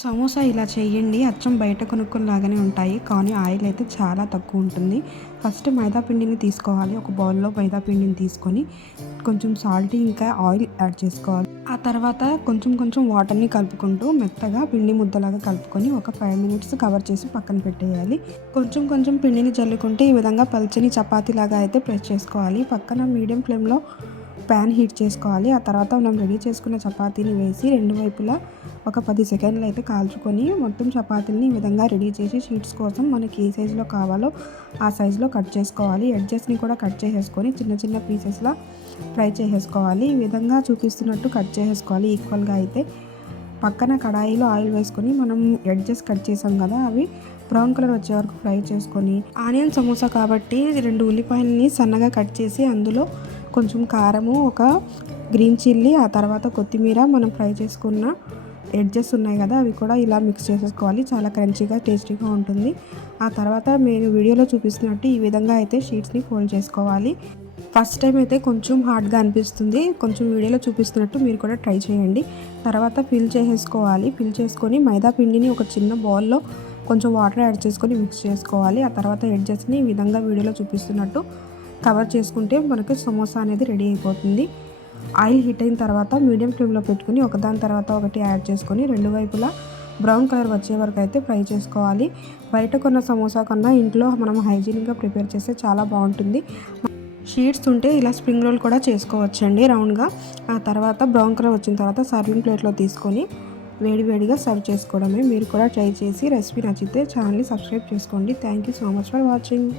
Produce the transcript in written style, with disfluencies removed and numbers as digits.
సమోసా ఇలా చేయండి. అచ్చం బయట కొనుక్కునలాగానే ఉంటాయి. కానీ ఆయిల్ అయితే చాలా తక్కువ ఉంటుంది. ఫస్ట్ మైదా పిండిని తీసుకోవాలి. ఒక బౌల్‌లో మైదా పిండిని తీసుకొని కొంచెం సాల్ట్ ఇంకా ఆయిల్ యాడ్ చేసుకోవాలి. ఆ తర్వాత కొంచెం కొంచెం వాటర్‌ని కలుపుకుంటూ మెత్తగా పిండి ముద్దలాగా కలుపుకొని ఒక 5 మినిట్స్ కవర్ చేసి పక్కన పెట్టేయాలి. కొంచెం కొంచెం పిండిని జల్లుకుంటే ఈ విధంగా పల్చని చపాతీలాగా అయితే ప్రెస్ చేసుకోవాలి. పక్కన మీడియం ఫ్లేమ్‌లో ప్యాన్ హీట్ చేసుకోవాలి. ఆ తర్వాత మనం రెడీ చేసుకున్న చపాతీని వేసి రెండు వైపులా ఒక 10 సెకండ్లు అయితే కాల్చుకొని మొత్తం చపాతీలని ఈ విధంగా రెడీ చేసి షీట్స్ కోసం మనకి ఏ సైజులో కావాలో ఆ సైజులో కట్ చేసుకోవాలి. ఎడ్జెస్ని కూడా కట్ చేసేసుకొని చిన్న చిన్న పీసెస్లా ఫ్రై చేసేసుకోవాలి. ఈ విధంగా చూపిస్తున్నట్టు కట్ చేసేసుకోవాలి ఈక్వల్గా. అయితే పక్కన కడాయిలో ఆయిల్ వేసుకొని మనం ఎడ్జెస్ కట్ చేసాం కదా, అవి బ్రౌన్ కలర్ వచ్చే వరకు ఫ్రై చేసుకొని, ఆనియన్ సమోసా కాబట్టి 2 ఉల్లిపాయలని సన్నగా కట్ చేసి అందులో కొంచెం కారము, ఒక గ్రీన్ చిల్లీ, ఆ తర్వాత కొత్తిమీర, మనం ఫ్రై చేసుకున్న ఎడ్జెస్ ఉన్నాయి కదా అవి కూడా ఇలా మిక్స్ చేసేసుకోవాలి. చాలా క్రంచీగా టేస్టీగా ఉంటుంది. ఆ తర్వాత నేను వీడియోలో చూపిస్తున్నట్టు ఈ విధంగా అయితే షీట్స్ని ఫోల్డ్ చేసుకోవాలి. ఫస్ట్ టైం అయితే కొంచెం హార్డ్గా అనిపిస్తుంది. కొంచెం వీడియోలో చూపిస్తున్నట్టు మీరు కూడా ట్రై చేయండి. తర్వాత ఫిల్ చేసేసుకోవాలి. ఫిల్ చేసుకొని మైదా పిండిని ఒక చిన్న బౌల్లో కొంచెం వాటర్ యాడ్ చేసుకొని మిక్స్ చేసుకోవాలి. ఆ తర్వాత ఎడ్జెస్ని ఈ విధంగా వీడియోలో చూపిస్తున్నట్టు కవర్ చేసుకుంటే మనకి సమోసా అనేది రెడీ అయిపోతుంది. ఆయిల్ హీట్ అయిన తర్వాత మీడియం ఫ్లేమ్లో పెట్టుకుని ఒకదాని తర్వాత ఒకటి యాడ్ చేసుకొని రెండు వైపులా బ్రౌన్ కలర్ వచ్చే వరకు అయితే ఫ్రై చేసుకోవాలి. బయట కొన్న సమోసా కన్నా ఇంట్లో మనం హైజీనిక్గా ప్రిపేర్ చేస్తే చాలా బాగుంటుంది. షీట్స్ ఉంటే ఇలా స్ప్రింగ్ రోల్ కూడా చేసుకోవచ్చండి రౌండ్గా. ఆ తర్వాత బ్రౌన్ కలర్ వచ్చిన తర్వాత సర్వింగ్ ప్లేట్లో తీసుకొని వేడివేడిగా సర్వ్ చేసుకోవడమే. మీరు కూడా ట్రై చేసి రెసిపీ నచ్చితే ఛానల్ని సబ్స్క్రైబ్ చేసుకోండి. Thank you so much for watching.